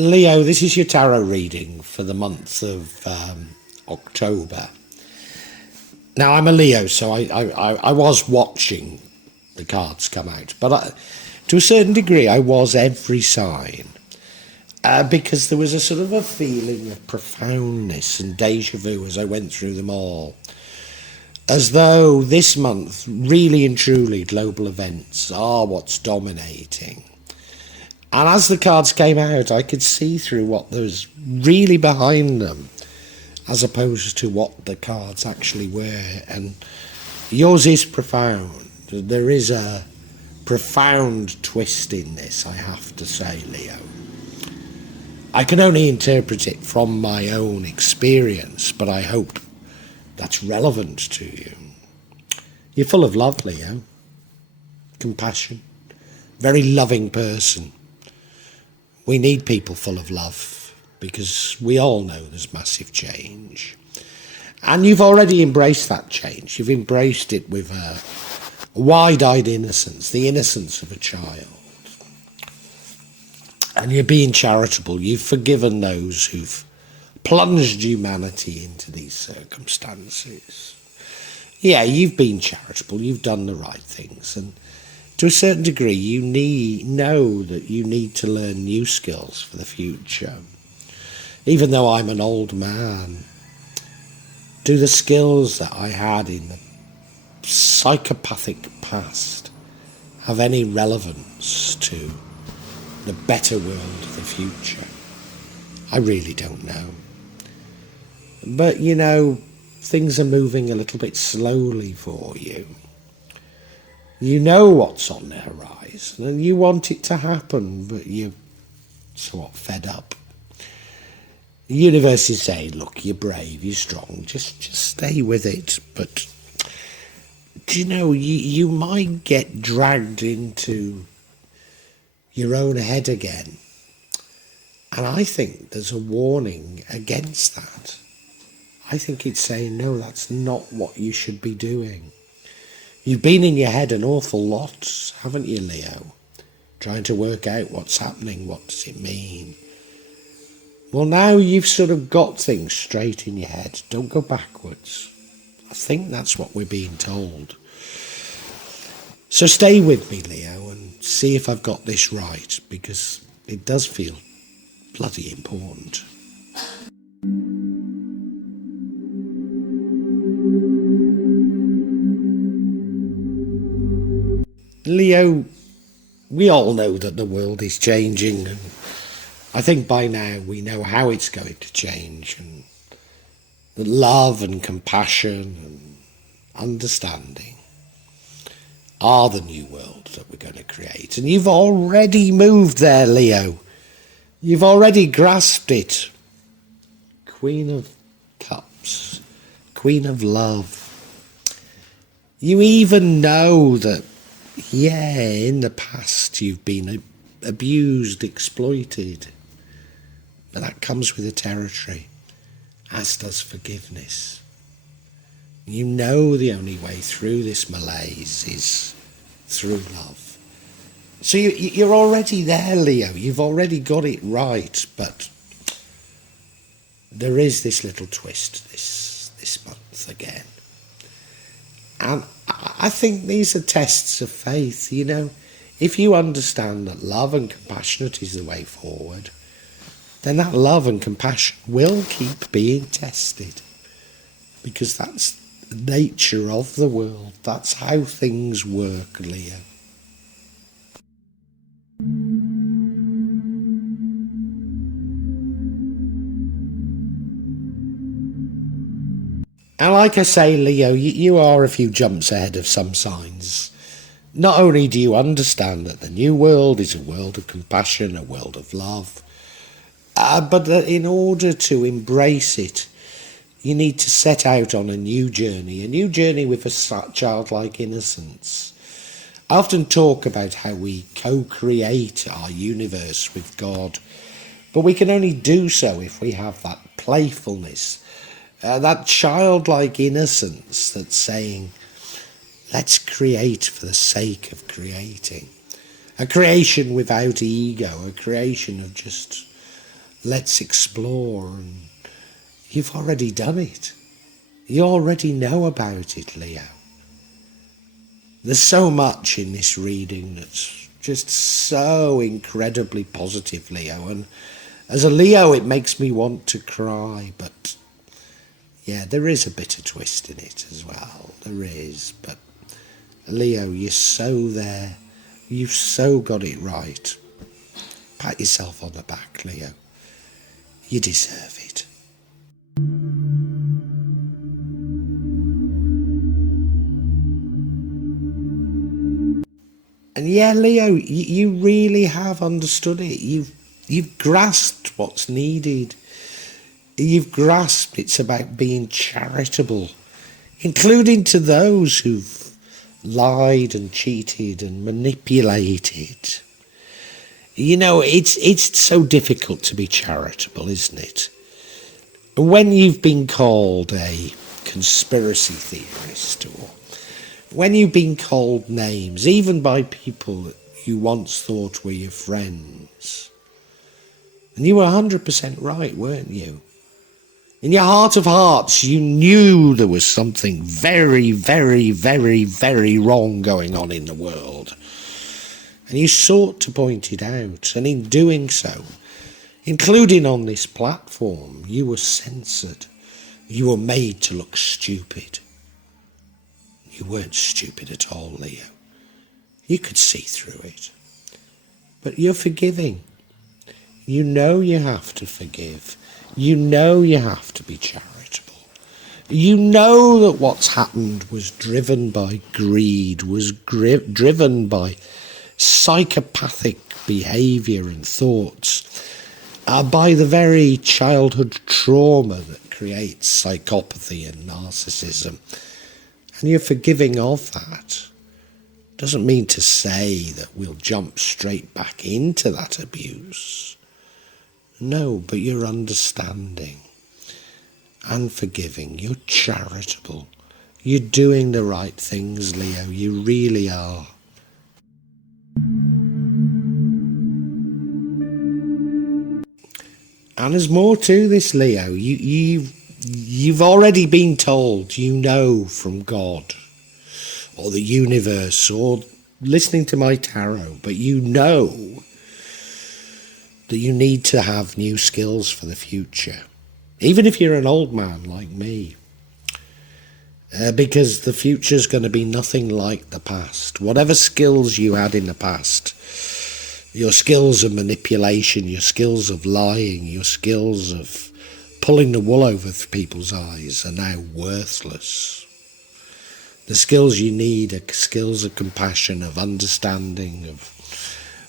Leo, this is your tarot reading for the month of October. Now, I'm a Leo, so I was watching the cards come out, but to a certain degree, I was every sign. Because there was a sort of a feeling of profoundness and deja vu as I went through them all. As though this month, really and truly, global events are what's dominating. And as the cards came out, I could see through what was really behind them, as opposed to what the cards actually were. And yours is profound. There is a profound twist in this, I have to say, Leo. I can only interpret it from my own experience, but I hope that's relevant to you. You're full of love, Leo. Compassion. Very loving person. We need people full of love because we all know there's massive change. And you've already embraced that change. You've embraced it with a wide-eyed innocence, the innocence of a child. And you're being charitable. You've forgiven those who've plunged humanity into these circumstances. Yeah, you've been charitable. You've done the right things. And to a certain degree, you know that you need to learn new skills for the future. Even though I'm an old man, do the skills that I had in the psychopathic past have any relevance to the better world of the future? I really don't know. But, you know, things are moving a little bit slowly for you. You know what's on the horizon and you want it to happen, but you're somewhat fed up. The universe is saying, look, you're brave, you're strong, just stay with it. But, do you know, you might get dragged into your own head again. And I think there's a warning against that. I think it's saying, no, that's not what you should be doing. You've been in your head an awful lot, haven't you, Leo? Trying to work out what's happening, what does it mean? Well, now you've sort of got things straight in your head. Don't go backwards. I think that's what we're being told. So stay with me, Leo, and see if I've got this right, because it does feel bloody important. Leo, we all know that the world is changing, and I think by now we know how it's going to change, and that love and compassion and understanding are the new world that we're going to create. And you've already moved there, Leo. You've already grasped it. Queen of Cups, Queen of Love. You even know that, yeah, in the past you've been abused, exploited. But that comes with the territory, as does forgiveness. You know the only way through this malaise is through love. So you're already there, Leo. You've already got it right, but there is this little twist this month again. And I think these are tests of faith, you know. If you understand that love and compassionate is the way forward, then that love and compassion will keep being tested. Because that's the nature of the world. That's how things work, Leo. And like I say, Leo, you are a few jumps ahead of some signs. Not only do you understand that the new world is a world of compassion, a world of love, but that in order to embrace it, you need to set out on a new journey with a childlike innocence. I often talk about how we co-create our universe with God, but we can only do so if we have that playfulness, that childlike innocence that's saying, let's create for the sake of creating. A creation without ego, a creation of just let's explore. And you've already done it. You already know about it, Leo. There's so much in this reading that's just so incredibly positive, Leo. And as a Leo, it makes me want to cry. But yeah, there is a bit of twist in it as well. There is. But Leo, you're so there. You've so got it right. Pat yourself on the back, Leo. You deserve it. And yeah, Leo, you really have understood it. You've grasped what's needed. You've grasped it's about being charitable, including to those who've lied and cheated and manipulated. You know, it's so difficult to be charitable, isn't it? When you've been called a conspiracy theorist, or when you've been called names, even by people that you once thought were your friends, and you were 100% right, weren't you? In your heart of hearts, you knew there was something very, very, very, very wrong going on in the world. And you sought to point it out. And in doing so, including on this platform, you were censored. You were made to look stupid. You weren't stupid at all, Leo. You could see through it. But you're forgiving. You know you have to forgive. You know you have to be charitable. You know that what's happened was driven by greed, was driven by psychopathic behaviour and thoughts, by the very childhood trauma that creates psychopathy and narcissism. And you're forgiving of that. Doesn't mean to say that we'll jump straight back into that abuse. No, but you're understanding and forgiving. You're charitable. You're doing the right things, Leo. You really are. And there's more to this, Leo. You've already been told, you know, from God or the universe or listening to my tarot, but you know that you need to have new skills for the future, even if you're an old man like me, because the future's going to be nothing like the past. Whatever skills you had in the past, your skills of manipulation, your skills of lying, your skills of pulling the wool over people's eyes are now worthless. The skills you need are skills of compassion, of understanding, of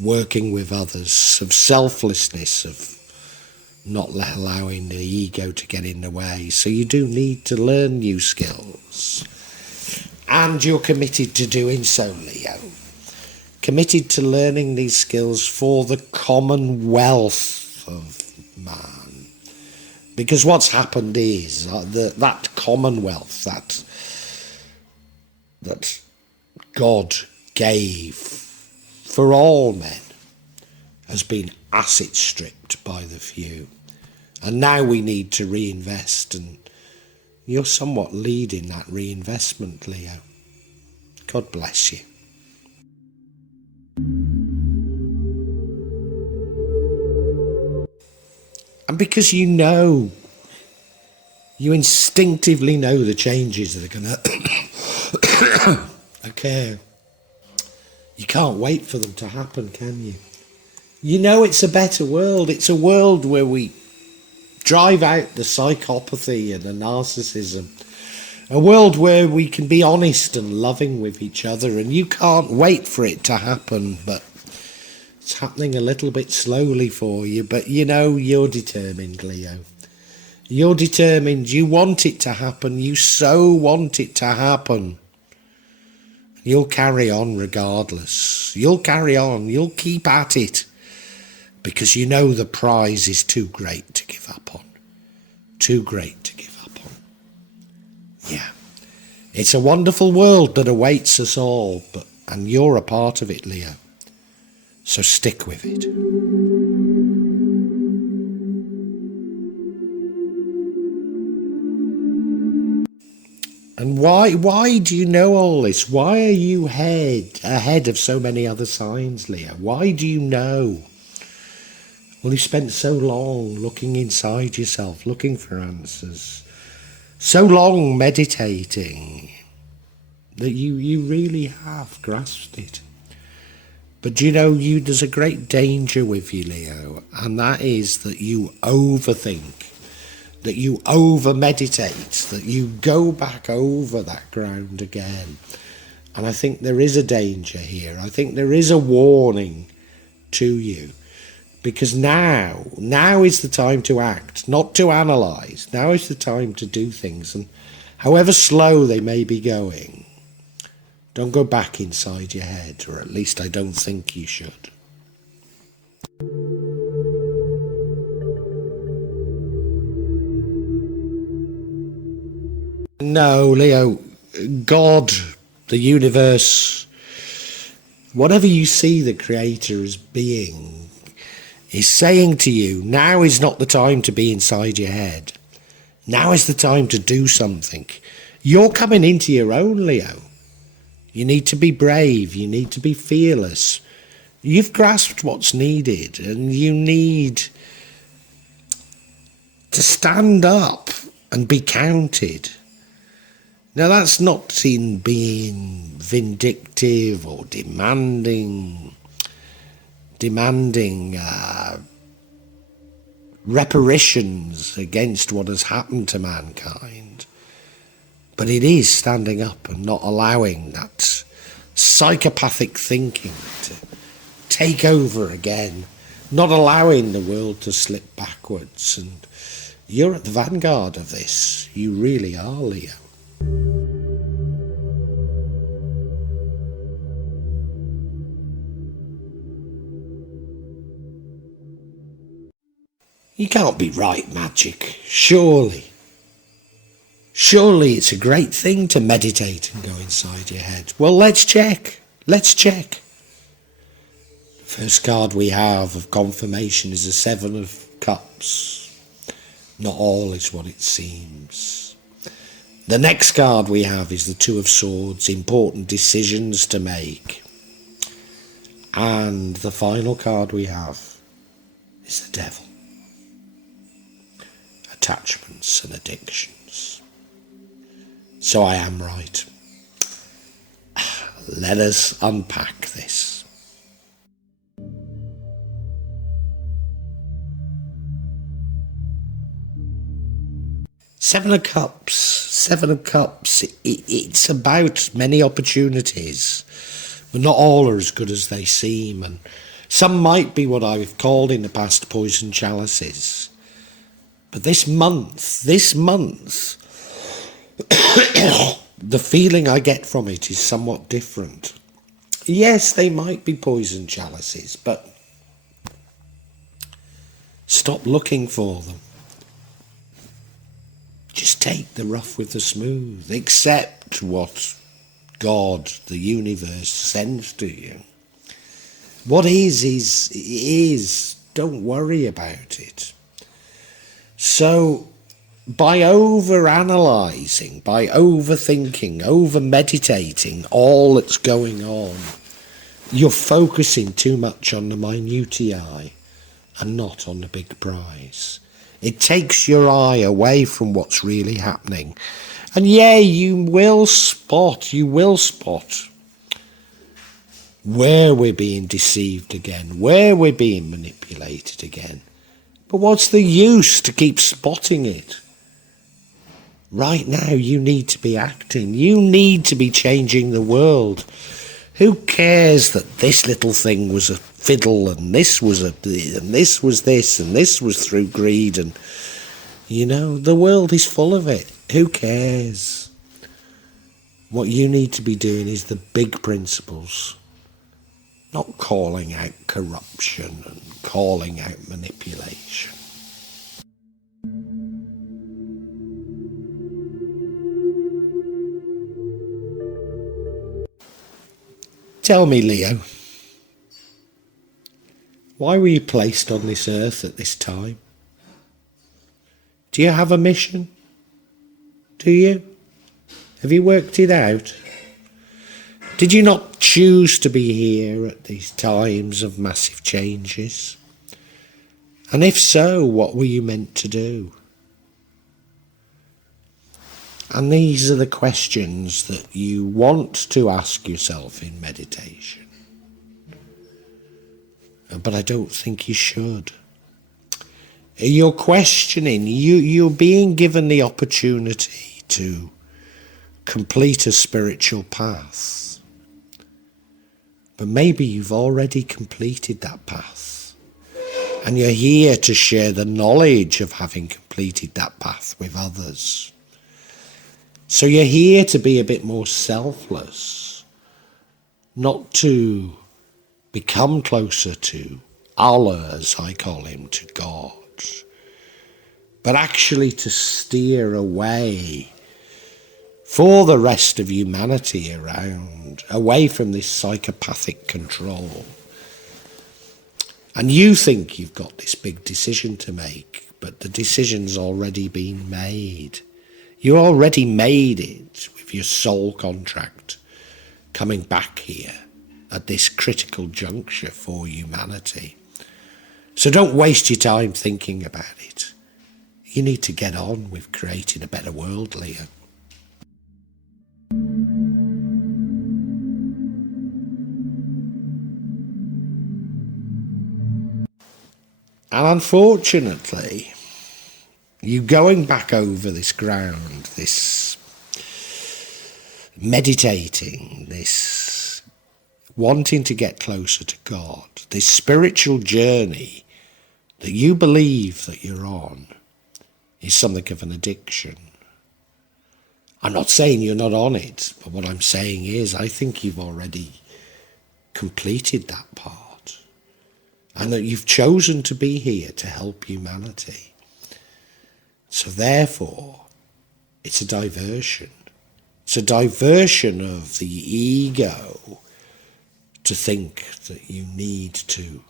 working with others, of selflessness, of not allowing the ego to get in the way. So you do need to learn new skills. And you're committed to doing so, Leo. Committed to learning these skills for the commonwealth of man. Because what's happened is that commonwealth that God gave for all men has been asset stripped by the few. And now we need to reinvest, and you're somewhat leading that reinvestment, Leo. God bless you. And because you know, you instinctively know the changes that are going to occur. You can't wait for them to happen, can you? You know it's a better world. It's a world where we drive out the psychopathy and the narcissism. A world where we can be honest and loving with each other, and you can't wait for it to happen, but it's happening a little bit slowly for you. But you know, you're determined, Leo. You're determined. You want it to happen. You so want it to happen. You'll carry on regardless. You'll carry on. You'll keep at it. Because you know the prize is too great to give up on. Too great to give up on. Yeah. It's a wonderful world that awaits us all, and you're a part of it, Leo. So stick with it. And why do you know all this? Why are you ahead of so many other signs, Leo? Why do you know? Well, you spent so long looking inside yourself, looking for answers. So long meditating that you really have grasped it. But do you know, there's a great danger with you, Leo, and that is that you overthink, that you over-meditate, that you go back over that ground again. And I think there is a danger here. I think there is a warning to you. Because now is the time to act, not to analyse. Now is the time to do things. And however slow they may be going, don't go back inside your head, or at least I don't think you should. No, Leo, God, the universe, whatever you see the Creator as being, is saying to you, now is not the time to be inside your head. Now is the time to do something. You're coming into your own, Leo. You need to be brave. You need to be fearless. You've grasped what's needed, and you need to stand up and be counted. Now, that's not in being vindictive or demanding reparations against what has happened to mankind. But it is standing up and not allowing that psychopathic thinking to take over again, not allowing the world to slip backwards. And you're at the vanguard of this. You really are, Leo. You can't be right, magic, surely. Surely it's a great thing to meditate and go inside your head. Well, let's check. Let's check. The first card we have of confirmation is the Seven of Cups. Not all is what it seems. The next card we have is the Two of Swords, important decisions to make. And the final card we have is the Devil. Attachments and addictions. So I am right. Let us unpack this. Seven of Cups. Seven of Cups. It's about many opportunities, but not all are as good as they seem. And some might be what I've called in the past poison chalices. But this month, the feeling I get from it is somewhat different. Yes, they might be poison chalices, but stop looking for them. Just take the rough with the smooth. Accept what God, the universe, sends to you. What is. Don't worry about it. So, by over-analysing, by overthinking, over-meditating all that's going on, you're focusing too much on the minutiae and not on the big prize. It takes your eye away from what's really happening. And yeah, you will spot where we're being deceived again, where we're being manipulated again. But what's the use to keep spotting it? Right now, you need to be acting. You need to be changing the world. Who cares that this little thing was a fiddle and this was this and this was through greed, and the world is full of it. Who cares? What you need to be doing is the big principles, not calling out corruption and calling out manipulation. Tell me, Leo, why were you placed on this earth at this time? Do you have a mission? Do you? Have you worked it out? Did you not choose to be here at these times of massive changes? And if so, what were you meant to do? And these are the questions that you want to ask yourself in meditation. But I don't think you should. You're questioning, you're being given the opportunity to complete a spiritual path. But maybe you've already completed that path. And you're here to share the knowledge of having completed that path with others. So you're here to be a bit more selfless, not to become closer to Allah, as I call him, to God, but actually to steer away for the rest of humanity around, away from this psychopathic control. And you think you've got this big decision to make, but the decision's already been made. You already made it with your soul contract coming back here at this critical juncture for humanity. So don't waste your time thinking about it. You need to get on with creating a better world, Leo. And unfortunately, you going back over this ground, this meditating, this wanting to get closer to God, this spiritual journey that you believe that you're on is something of an addiction. I'm not saying you're not on it, but what I'm saying is I think you've already completed that part and that you've chosen to be here to help humanity. So therefore, it's a diversion. It's a diversion of the ego to think that you need to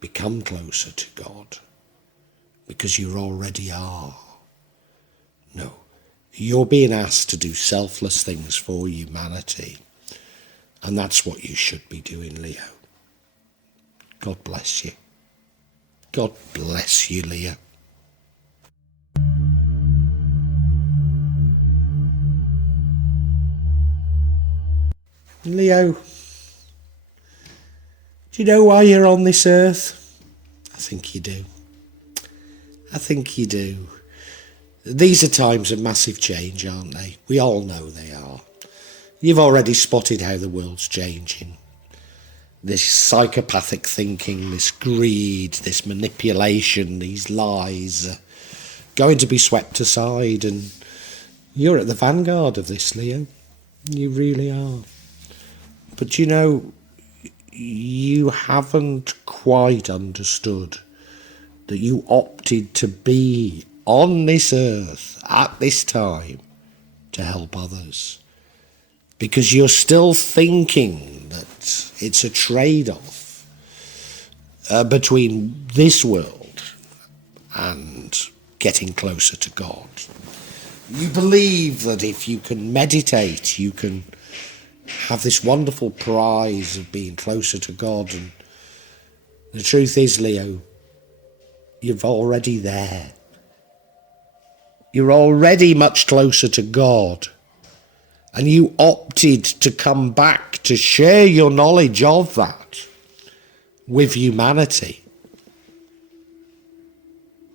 become closer to God because you already are. No, you're being asked to do selfless things for humanity, and that's what you should be doing, Leo. God bless you. God bless you, Leo. Leo, do you know why you're on this earth? I think you do. I think you do. These are times of massive change, aren't they? We all know they are. You've already spotted how the world's changing. This psychopathic thinking, this greed, this manipulation, these lies are going to be swept aside, and you're at the vanguard of this, Leo. You really are. But you know, you haven't quite understood that you opted to be on this earth at this time to help others. Because you're still thinking that it's a trade-off between this world and getting closer to God. You believe that if you can meditate, you can have this wonderful prize of being closer to God. And the truth is, Leo, you're already there. You're already much closer to God. And you opted to come back to share your knowledge of that with humanity.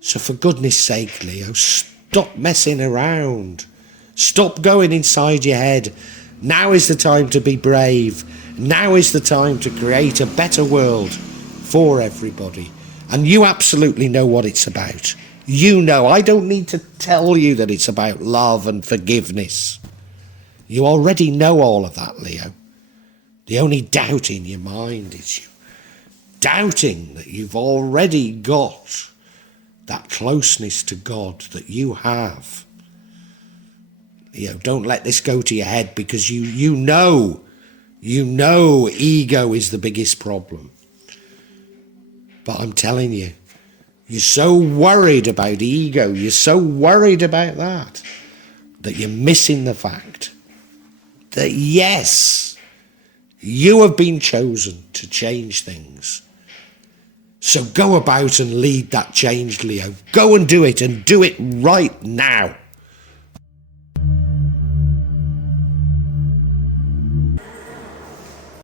So for goodness sake, Leo, stop messing around. Stop going inside your head. Now is the time to be brave. Now is the time to create a better world for everybody. And you absolutely know what it's about. You know, I don't need to tell you that it's about love and forgiveness. You already know all of that, Leo. The only doubt in your mind is you doubting that you've already got that closeness to God that you have. You know, don't let this go to your head, because you know ego is the biggest problem. But I'm telling you, you're so worried about ego, you're so worried about that that you're missing the fact that, yes, you have been chosen to change things. So go about and lead that change, Leo. Go and do it right now.